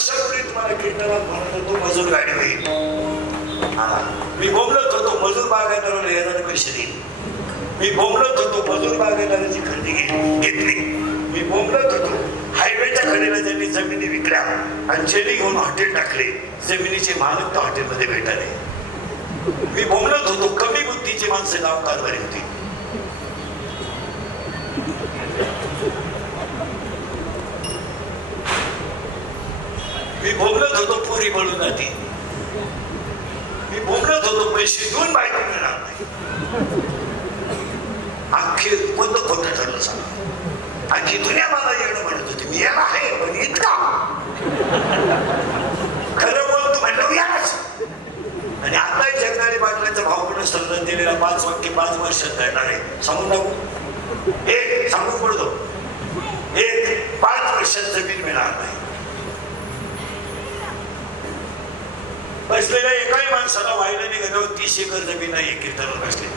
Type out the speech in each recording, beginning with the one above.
वर्षापूर्वी तुम्हाला कीर्तनात म्हणत होतो मजूर गाडी होईल. मी बोंबलत होतो मजूर बागायतदाराला याला पैसे देईल. मी बोंबलत होतो मजूर बागायतदाराची खरेदी घेतली. मी बोंबलत होतो हायवेच्या कडेला त्यांनी जमिनी विकल्या आणि जेली घेऊन हॉटेल टाकले. जमिनीचे मालक त्या हॉटेलमध्ये भेटाले. मी बोंबलत होतो कमी बुद्धीची माणसं गाव कारभारी होती. मी बोंबलत होतो पोरी पळून जाते. मी बोंबलत होतो पैसे देऊन बायको मिळणार नाही. अख्खे कोणतं खोटं ठरलं सांग. अख्खी दुनिया मला येणं म्हणत होती. मी याला आहे पण इतका खरं बोलतो म्हणलं याच. आणि आताही जगणारे बाटल्याचा भाव पण समजून दिलेला 5 वाक्य 5 वर्षात जाणार आहे. सांगून टाकू एक सांगून पडतो. एक 5 वर्षात जमीन मिळणार नाही. बसलेल्या एकाही माणसाला व्हायला नाही गेल्यावर 30 एकर जमीन नाही कीर्तनावर बसले.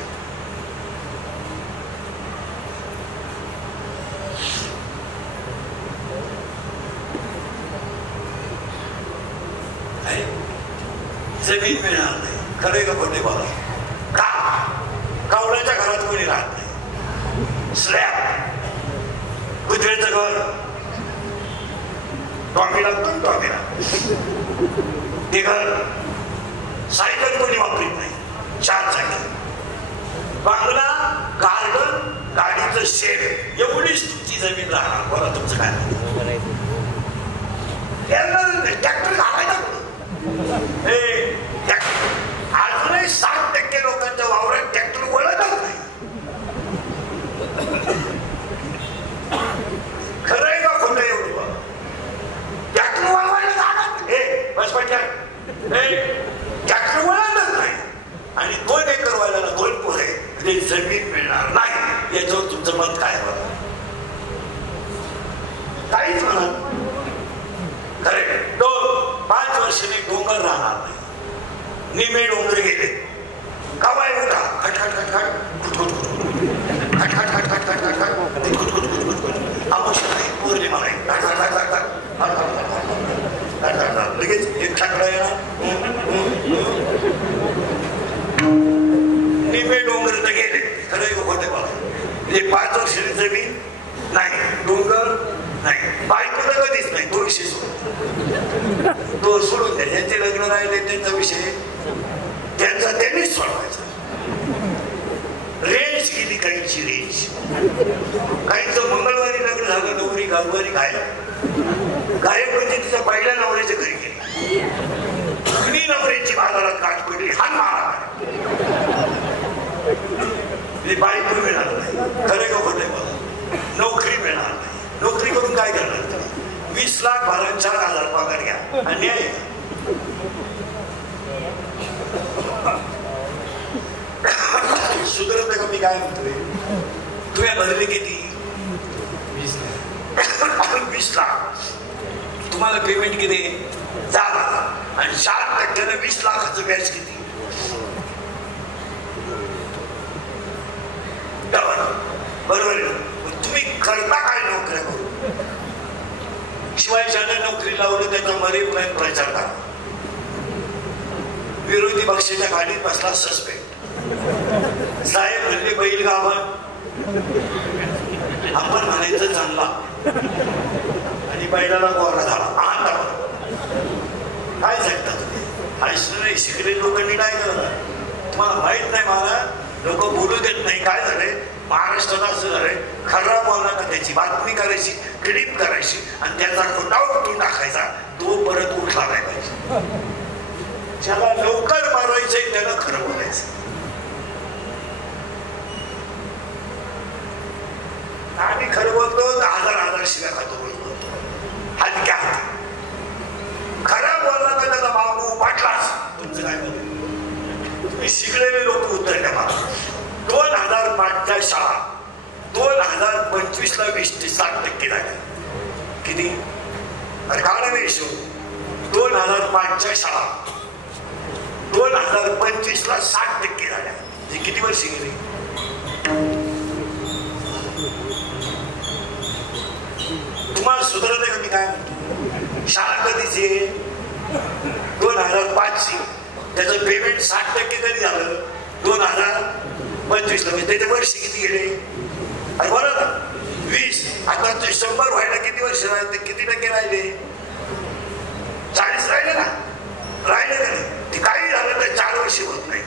जमीन मिळणार नाही. खरे का खोटे बोला. का कावड्याच्या घरात कोणी राहत नाही. स्लॅब कुत्र्याचं घर टॉमी लागतो. टॉमीला ते घर सायकल कोणी वापरत नाही. 4 सायकल बांगला गार्डन गाडीचं शेड एवढीच तुमची जमीन राहणार. बोला तुमचं काय ट्रॅक्टर घालायचा. अजूनही 60% लोकांच्या वावरात ट्रॅक्टर वळतच नाही. खरं आहे का खोटं एवढं. ट्रॅक्टर वळवायला जाणार बस ट्रॅक्टर वळतच नाही. आणि 2 एकर व्हायला 2 पोरे ते जमीन मिळणार नाही. याच्यावर तुमचं मत काय बघा. काहीच म्हणा. खरे 5 वर्षांनी डोंगर राहणार नाही. निमे डोंगर गेले कावाय उठा खट खट खट खट खट खट खट खट खट खट खट आवश्यक नाही. पोरले मला लगेच एक ठाकडा येणार. निमे डोंगर तर गेले. खरं खोटे बाबा. 5 वर्षांनी जमीन नाही. डोंगर नाही. बायको तर कधीच नाही. तो विषय तो सोडून द्या. ज्यांचे लग्न राहिले त्यांचा विषय त्यांचा त्यांनीच सोडवायचा. रेंज गेली काहींची रेंज. काहींचं मंगळवारी लग्न झालं नवरी गाववारी गायब. गायब म्हणजे तिच्या पहिल्या नवऱ्याच्या घरी गेली. जुनी नवऱ्याची बाजारात गाठ पडली. हा मारा बायको मिळणार नाही. खरे का खोटे बोला. नोकरी मिळणार नाही. नोकरी करून काय करणार. 20 लाख भरून 4,000 पगार घ्या. अन्याय. सुधरत का मी काय म्हणतोय. तुम्ही भरले किती. 20 लाख. तुम्हाला पेमेंट किती 4,000 आणि 4% 20 लाखाचं व्याज किती. बरोबर. तुम्ही करता काय नोकऱ्या करून. शिवाय ज्याने नोकरी लावलं त्याचा मरेपर्यंत प्रचार करा. विरोधी पक्षाच्या गाडीत बसला सस्पेक्ट. साहेब म्हणले बैल गावात. आपण म्हणायचं चांगला आणि बैलाला गोरा झाला. काय सांगता तुम्ही. शिकलेल्या लोकांनी काय करतात तुम्हाला माहित नाही. मला लोक बोलू देत नाही. काय झालंय महाराष्ट्रात असं झालंय. खरा बोलला का त्याची बातमी करायची, क्लिप करायची आणि त्याचा खोटा उठून टाकायचा. तो परत उठला नाही पाहिजे. ज्याला लवकर मारायचंय त्याला खरं बोलायचं. आम्ही खरं बोलतो 10,000 शिव्या खातो. बोलतो हलक्या हाती. खरा बोलला तर त्याचा बाबू पाटलाच. तुमचं काय बोलतो. तुम्ही शिकलेले लोक उत्तर द्या. 2005च्या शाळा 2025 ला 20 ते 60% झाल्या. किती काढा रेशो. 2005च्या शाळा 2025 ला 60% झाल्या. हे किती वर्षी गेली. तुम्हाला सुधारत आहे का मी काय म्हणतो. शाळा कधी किती आहे? 2500. त्याचं पेमेंट 60% कधी झालं? 2025 ला. त्याच्या वर्षी किती गेले? अरे बरं ना, 20. आता ते 100 व्हायला किती वर्ष राहिले? किती टक्के राहिले? 40 राहिले ना. राहिले का नाही? ते काही झालं तर 4 वर्ष होत नाही.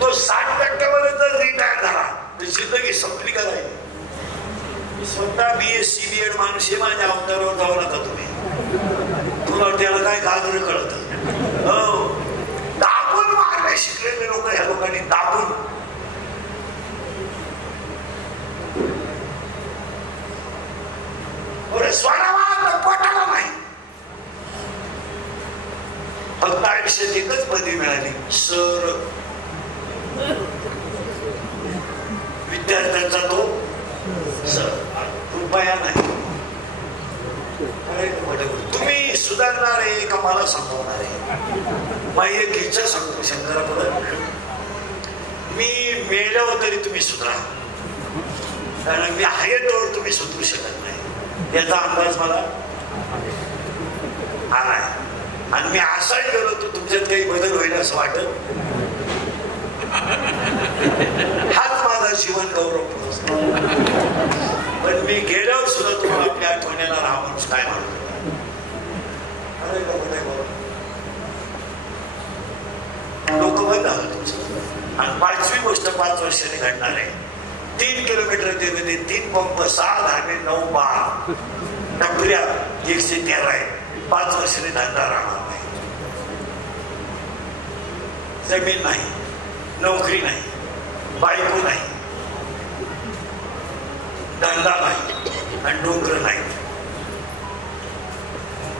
तो 60% जर रिटायर झाला तर जिंदगी संपली का नाही? स्वतः BSc BEd माणूस हे माझ्या अवतारावर जाऊ नका तुम्ही. तुला त्याला काय गाजर कळत? हो, दाबून मारले शिकलेले लोक. ह्या लोकांनी दाबून. स्वरावात पोटाला नाही. फक्त आयुष्यात एकच पदवी मिळाली, सर. विद्यार्थ्यांचा तो सर, रुपया नाही. तुम्ही सुधारणार आहे का मला संपवणार आहे? माझी एक इच्छा सांगतो शंकरापुढे, मी मेल्यावर तरी तुम्ही सुधरा, कारण मी आहे तोवर तुम्ही सुधरू शकत नाही याचा अंदाज मला आलाय. आणि मी असाही गेलो तर तुमच्यात काही बदल होईल असं वाटत. हाच माझा जीवन गौरव. पण मी गेल्यावर सुद्धा तुम्हाला आपल्या आठवण्याला राहा माणूस काय म्हणतो. लोक बंद झालं तुमचं. आणि 5वी गोष्ट 5 वर्षांनी घडणार आहे. 3 किलोमीटर ते 3 पंप, 6 धाबे, 9 बार, टपऱ्या 113 आहे. 5 वर्षांनी धंदा राहणार नाही. जमीन नाही, नोकरी नाही, बायको नाही, धंदा नाही आणि डोंगर नाही.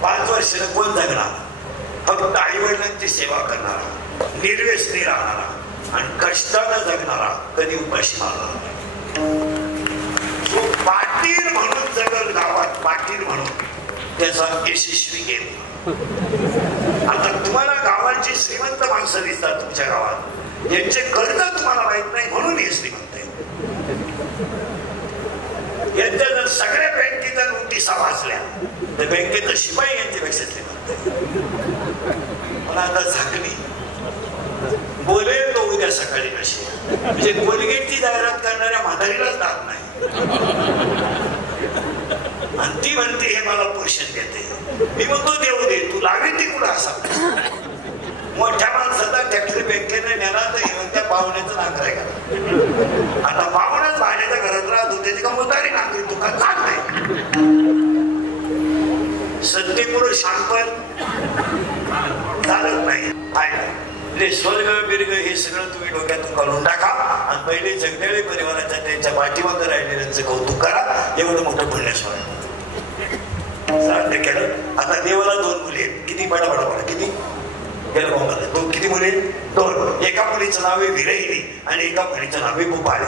5 वर्षाने कोण जगणार? फक्त आई वडिलांची सेवा करणारा, निर्व्यसनी राहणारा आणि कष्टानं जगणारा, कधी उपाशी मारणार नाही. तो पाटील म्हणून जगल गावात, पाटील म्हणून त्याचा यशस्वी गेम. आता तुम्हाला गावाची श्रीमंत माणसं दिसतात तुमच्या गावात, यांचे कर्ज तुम्हाला माहित नाही म्हणून हे श्रीमंत आहे. यांच्या जर सगळ्या बँकेच्या नोटिसा वाचल्या तर बँकेचा शिपाई यांच्यापेक्षा श्रीमंत आहे. मला आता झाकली बोलेल तो उद्या सकाळी कशी, म्हणजे कोलगेटची जाहिरात करणाऱ्या म्हातारीलाच दात नाही आणि ती म्हणते हे मला पोषण देते. मी म्हणतो देऊ दे, तू लावे ती कुठं असा. मोठ्या माणसाचा टॅक्सी बँकेने नेला तर हे त्या पाहुण्याचं नाकर आहे का? आता पाहुण्याच भाड्याच्या घरात राहतो, त्याची का मुतारी नाकरी तुका जात नाही. सत्तेपुढं शांतपण चालत नाही. स्वर्ग बिर्ग हे सगळं तुम्ही डोक्यातून काढून टाका आणि पहिले जगदेळे परिवाराच्या त्यांच्या पाठीमागं राहिलेल्यांचं कौतुक करा. एवढं मोठं पुण्यस्वार केलं. आता देवाला 2 मुली आहेत. किती बडा किती गेलं? किती मुली? 2. एका मुलीचं नाव आहे विरहिणी आणि एका मुलीचं नाव आहे भुपाळी.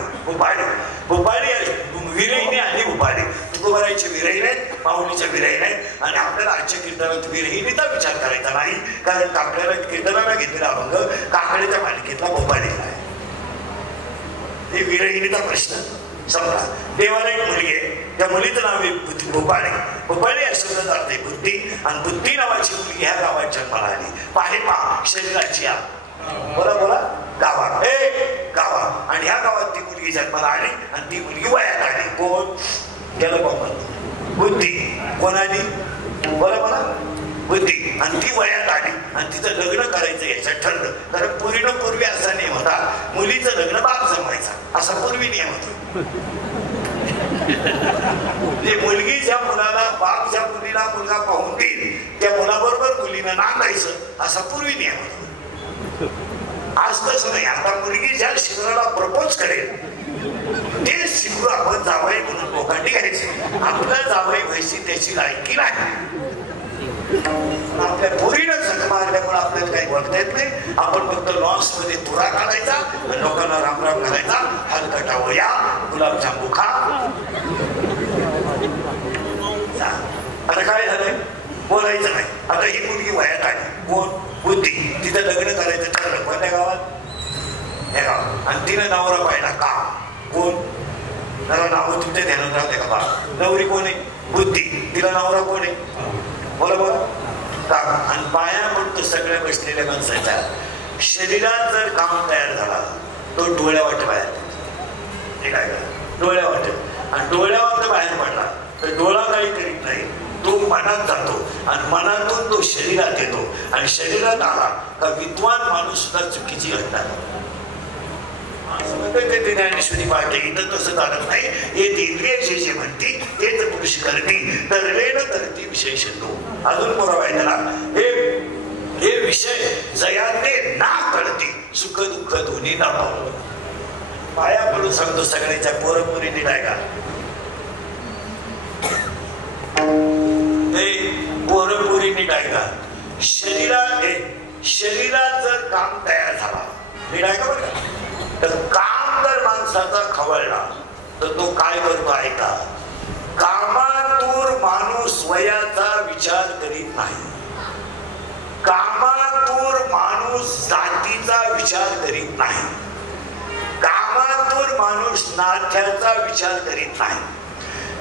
विरहिणी आणि भुपाळी. तुकोबारायचे विरहिण आहेत, माऊलीच्या विरहिण आहेत. आणि आपल्याला आजच्या कीर्तनात विरहिणीचा विचार करायचा नाही, कारण आपल्याला कीर्तनाला घेतलेला अभंग काकड्याच्या मालिकेतला भोपाळीला आहे. हे विरहिणीचा प्रश्न संपला. देवाला एक मुलगी आहे, त्या मुलीचं नाव आहे भोपाळी. भोपाळी या शब्दाचा अर्थ आहे बुद्धी. आणि बुद्धी नावाची मुलगी ह्या गावात जन्माला आली. पाहेपा शरीराची बोला गावात गावात. आणि ह्या गावात ती मुलगी जन्माला आली आणि ती मुलगी वयात आली. कोण गेलं? बुद्धी. कोण आली? बोला बुद्धी. आणि ती वयात आली आणि तिचं लग्न करायचं याच्यात ठरलं. कारण पूर्वी असा नियम होता, मुलीचं लग्न बाप जमवायचा असा पूर्वी नियम होता. मुलगी ज्या मुलाला बाप ज्या मुलीला मुलगा पाहून देईल त्या मुलाबरोबर मुलीनं नांदायचं असा पूर्वी नियम होता. आज तसं नाही. आता मुलगी ज्या शिखराला प्रपोज करेल ते शिखर आपण जावई म्हणून लोकांनी घ्यायचे. आपलं जावई व्हायची त्याची लायकी नाही. आपल्या पोरीनं झक मारल्यामुळे आपल्याला काही बोलता येत नाही. आपण फक्त लॉन्स मध्ये तुरा काढायचा आणि लोकांना रामराम घालायचा. हलकटा वया, गुलाबजाम खा. आता काय झालंय? बोलायचं नाही. आता ही मुलगी वयात आली. कोण? बुद्धी. तिथं लग्न करायचं ठरलं. कोणत्या गावात? हे गाव. आणि तिनं नवरा पाहिला का? कोण? मला नाव तुमच्या ध्यानात राहते का बा? नवरी कोण आहे? बुद्धी. तिला नवरा कोण आहे? बरोबर. आणि पाया पडतो सगळ्या बसलेल्या माणसाच्या. शरीरात जर काम तयार झाला तो डोळ्या वाट बाहेर, ठीक आहे का? डोळ्या वाटत. आणि डोळ्यावर बाहेर पडला तर डोळा काही करीत नाही, तो मनात जातो आणि मनातून तो शरीरात येतो. आणि शरीरात आला का विद्वान माणूस सुद्धा चुकीची घटना ज्ञानेश्वरी पाहते. इथं तसं चालत नाही. हे इंद्रिय जे म्हणते तेच पुरुष करते. तरलेन करते विषय शंदो. अजून पुरावा आहे त्याला. हे विषय जयाने ना कळते, सुख दुःख दोन्ही ना पाहू. पाया पडून सांगतो सगळ्याच्या पोरपुरी निघाय का? पोरपुरी निघाय का? शरीरात जर काम तयार झाला निघाय का बघा, तर काम जर माणसाचा खवळला तर तो काय करतो ऐका. कामातूर माणूस वयाचा विचार करीत नाही. कामातूर माणूस जातीचा विचार करीत नाही. कामातूर माणूस नाथ्याचा विचार करीत नाही.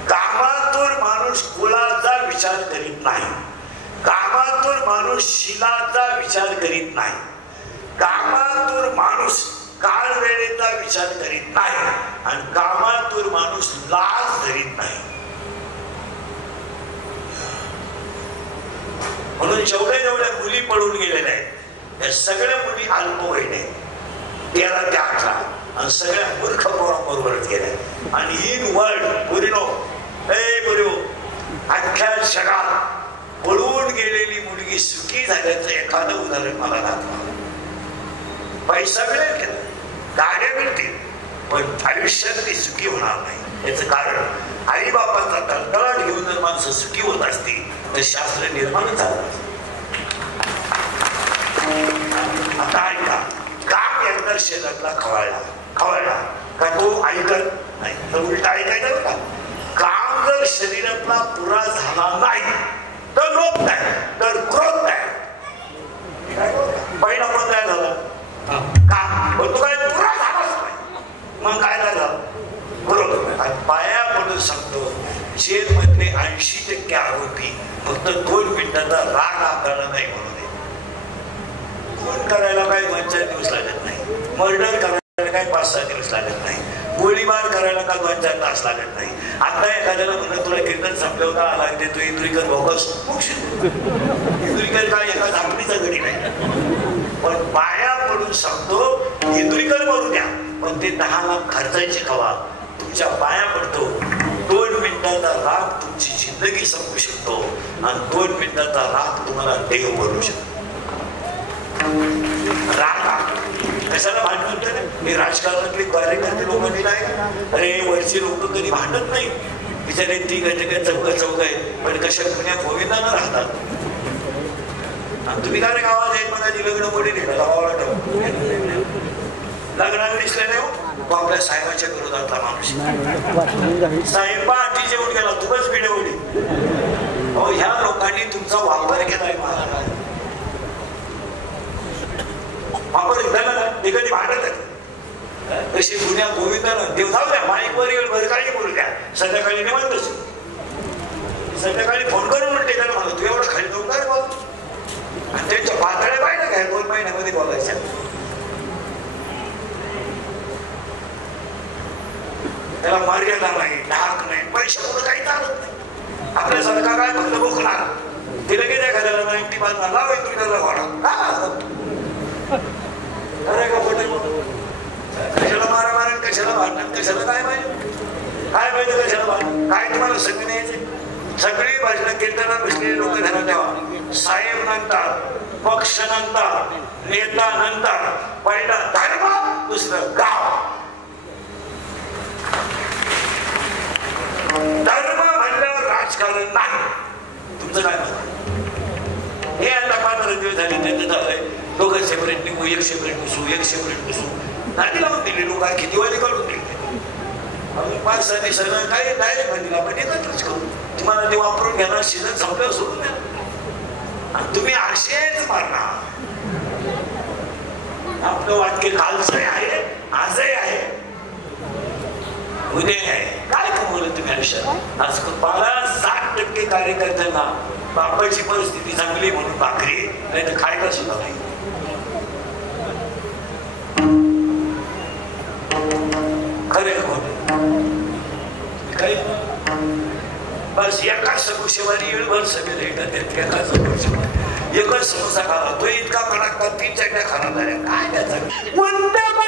कामातूर माणूस कुळाचा विचार करीत नाही. कामातूर माणूस शिलाचा विचार करीत नाही. कामातूर माणूस काळ वेळेचा विचार करीत नाही. आणि कामातूर माणूस लाज धरीत नाही. म्हणून जेवढ्या मुली पळून गेलेल्या आहेत त्या सगळ्या मुली अल्पवयीन आहेत, 13 ते 18, आणि सगळ्या मूर्ख पोरांबरोबरच गेल्या. आणि इन वर्ल्ड पुरीनो अख्ख्या जगात पळून गेलेली मुलगी सुखी झाल्याचं एखादं उदाहरण मला दाखवा. पैसा मिळेल की गाड्या मिळतील, पण आयुष्यात ती सुखी होणार नाही. याचं कारण आई बापाचा तळतळाट घेऊन जर माणसं सुखी होत असतील तर शास्त्र निर्माण झालं. आता ऐका, काम एकदा शरीरातला खवळला का तो ऐकत नाही, तर उलट ऐकायचं का? काम जर शरीरातला पुरा झाला नाही तर लोभ नाही, तर क्रोध नाही. पहिला पण काय झालं? काम. पण तो काय पुरा झालाच नाही, मग काय झालं? क्रोध. पाया पडून सांगतो, जेल मधले 80% आरोपी फक्त 2 मिनिटाचा राग आपल्याला नाही म्हणून. खून करायला काही 2-4 दिवस लागत नाही. मर्डर करायला काही 5-6 दिवस लागत नाही. गोळीबार करायला का 2-4 तास लागत नाही. आता एखाद्याला म्हणत तुला कीर्तन संपलं होता आला ते तू इंदुरीकर बोगस इंदुरीकर काय एका झापडीचा घडी नाही. पण पाया पडून सांगतो, इंदुरीकर मरू द्या पण ते 10 लाख खर्चायचे खवा. तुमच्या पाया पडतो, 2 मिनिटाचा राग तुमची जिंदगी संपू शकतो आणि 2 मिनिटाचा राग तुम्हाला देव बनवू शकतो. राग कशाला भांडत? मी राजकारणातले कार्यकर्ते लोकांनी नाही, अरे वरची लोक कधी भांडत नाही. बिचारे 3 चौघ आहेत, पण कशा पुण्या गोविंदानं राहतात. तुम्ही काय गावात आहेत माझी लग्न कोणी नाही गावाला लग्नाला दिसले नाही हो. आपल्या साहेबाच्या विरोधातला माणूस साहेब पाठी जेवण गेला तुमच पिढवली. अहो ह्या लोकांनी तुमचा वापर केलाय. वापर झाला ते कधी भांडत आहे. तशी पुण्या गोविंदानं देव जाऊ द्या माईकवर येईल बरं काही बोलू द्या. संध्याकाळी निवांतच संध्याकाळी फोन करून म्हणते त्याला म्हणतो तू एवढं खाली जाऊन काय बोल. आणि त्यांच्या पातळ्या पाहिजे काय 2 महिन्यामध्ये बोलायच्या. त्याला मर्यादा नाही, ढाक नाही, पैशामुळे काही चालत नाही. आपल्या सरकार काय फक्त बोकणार तिला गेल्या एखाद्याला 90 बांधणार लाव इंद्रियाला वाढा. अरे का खोटे कशाला मारामारण, कशाला भांडण, कशाला काय पाहिजे कशाला भांडण काय तुम्हाला सगळे न्यायचे. सगळी भाषण कीर्तनात बसलेले लोक ध्यानात ठेवा. साहेब नंतर, पक्ष नंतर, नेता नंतर, पहिला धर्म, दुसरं गाव. धर्म म्हणल्यावर राजकारण नाही. तुमचं काय म्हणत? हे आता 15 दिवस झाले त्यांचं झालंय. दोघं सेपरेट निघू, एक सेपरेट बसू नाही लावून दिली. लोक किती वाली काढून दिली. 5-6 दिवसानं काय डायरेक्ट म्हणतील आपण एकत्रच करू. तुम्हाला ते वापरून घेणार, सीझन संपल्यावर सोडून द्या. तुम्ही असेच मारणार. आपलं वाक्य कालचं आहे आजही आहे. उद्या आहे काय कमवलं तुम्ही आयुष्यात? आज 60% कार्यकर्त्यांना बापाची परिस्थिती चांगली म्हणून भाकरी नाही तर खायला सुद्धा नाही. खरे काही बस एका समोसेवारी येळभर सगळे येतात एका समोसेवारी एकच समोसा खाला तो इतका कडक 3 चटण्या खाणार झाल्या काय त्याचा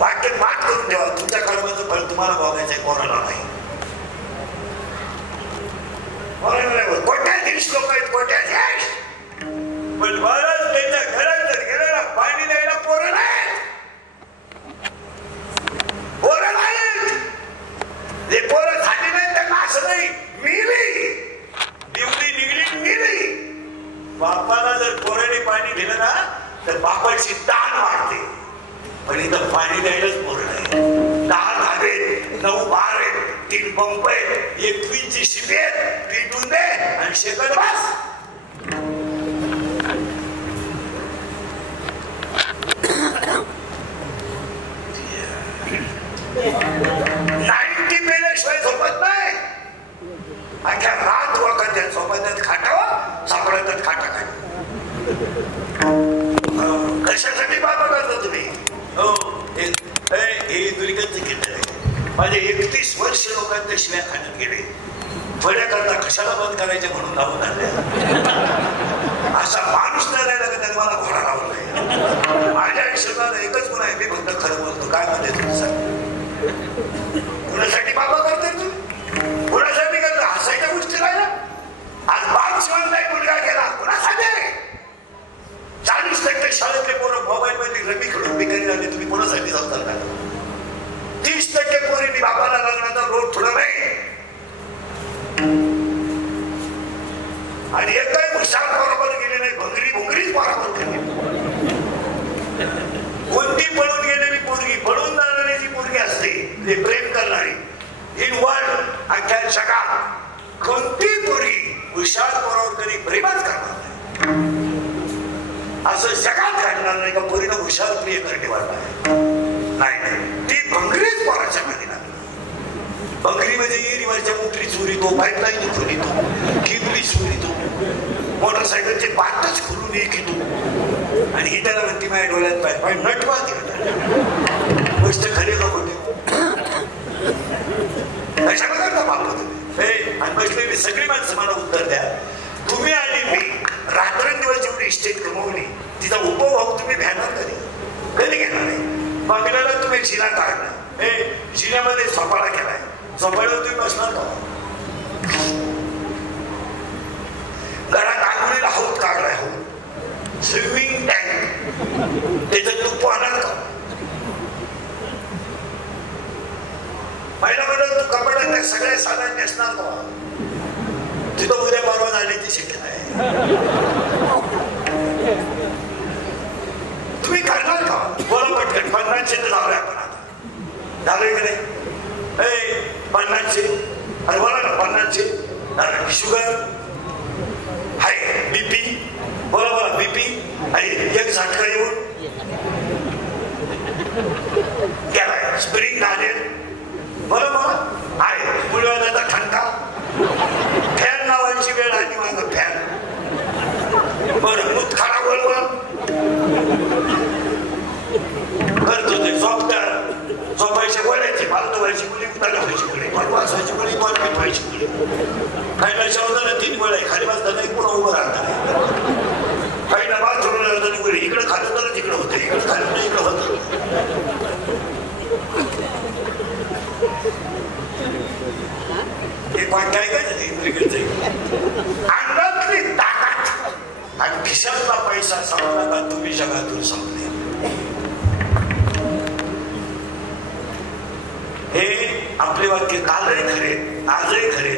वाक्य पाठ करून ठेवा तुमच्या कर्माचं फळ तुम्हाला बघायचंय कोणाला नाही. नाही, मिली दिवली निघली मिली. बापाला जर कोरडे पाणी दिलं ना तर बापाची ताण वाढते. पण इथं पाणी द्यायलाच पोरं नाही. 10 धाबे, 9 बार आहेत, 3 पंप आहेत, 21 ची शिबी आहेत. पिटून दे आणि शेकत बस. नाईन्टी पेल्याशिवाय झोपत नाही. अख्या रात वखत झोपत खाटावं सापडतात खाटा खाट. कशासाठी बाबा करता तुम्ही? हो हे दुर्गंध घेत आहे. माझे 31 वर्ष लोकांच्या शिव्या खाण्यात गेले. थोड्या करता कशाला बंद करायचे म्हणून लावून आणले. असा माणूस नाही लागत त्याने मला घोडा लावलाय. माझ्या आयुष्यात एकच गुण आहे, मी फक्त खरं बोलतो. काय म्हणते तुम्ही सांग? कुणासाठी बाबा करते तुम्ही? कुणासाठी करता? हसायच्या गोष्टी राहिल्या. आज बाग शिवाय मुलगा गेला कुणासाठी? 40% शाळेतले पोरं मोबाईल मध्ये रमी खेळून बिकारी झाले. तुम्ही कोणासाठी जाता का? 30% पोरींनी बाबाला लग्नाचा रोड थोडा नाही. आणि एकही हुशार बरोबर गेले नाही. भंगरी भुंगरीच बरोबर केली. कोणती पळून गेलेली पोरगी, पळून जाणारी जी पोरगी असते ते प्रेम करणारी, इन वर्ल्ड अख्ख्या जगात कोणती पोरगी हुशार बरोबर कधी प्रेमच करणार नाही. असं जगात घडणार नाही का पोरीनं हुशार प्रिय करणे वाटणार नाही. नाही ती भंगरीच पोराच्या मध्ये लागली. भंगरीमध्ये रिवारच्या मोटरी चोरीतो, पाईपलाईन चोरीतो, किबली चोरीतो, मोटरसायकलचे पाटच खुलून घेतो. आणि ही त्याला म्हणती माझ्या डोळ्यात पाय नटवा गोष्ट खरी का खोटे? कशाला करता बाबा तुम्ही? आणि बसलेली सगळी माणसं मला उत्तर द्या. तुम्ही आणि मी रात्रंदिवस जेवढी इस्टेट कमवली तिचा उपभोग तुम्ही घेणार कधी? कधी घेणार नाही. बंगल्याला तुम्ही जिना काढला, जिन्यामध्ये झोपाळा केलाय, झोपाळ्यावर तुम्ही बसणार का? घरात आंघोळीला हौद काढलाय, हौद स्विमिंग टँक, त्याच्यात तू पोहणार का? पहिला म्हणून तू कपड्यात सगळे साधन नेसणार का? तिथं उद्या परवा जाण्याची शक्यता आहे. तुम्ही करणार का? बोला पटकन. 50चे तर झालोय आपण आता. झालोय की नाही? 50चे. अरे बोला ना 50चे. शुगर आहे, बीपी बोला बोला बीपी आणि एक झटका येऊन गेलाय. स्प्रिंग झाले बोला बोला आहे. मुळव्याचा ठणका, फॅन नावाची वेळ आली माझं फॅन. बरं मूत खाना बोलवा करतो ते झोपतात. झोपायची गोळ्याची फालतू व्हायची गोळी, उतारा व्हायची गोळी, वाचवायची गोळी, बॉलपीट व्हायची गोळी. खायला शेवताना 3 वेळा, खाली वाजताना पुन्हा उभं राहतात. खायला बाथरूमला जाताना गोळी, इकडं खाल्लं तर तिकडं होतं, इकडं खाल्लं तर इकडं होतं. हे पण काय काय अंगातली ताकद आणि खिशातला पैसा संपला का तुम्ही जगातून संपले. हे आपले वाक्य कालही खरे, आजही खरे.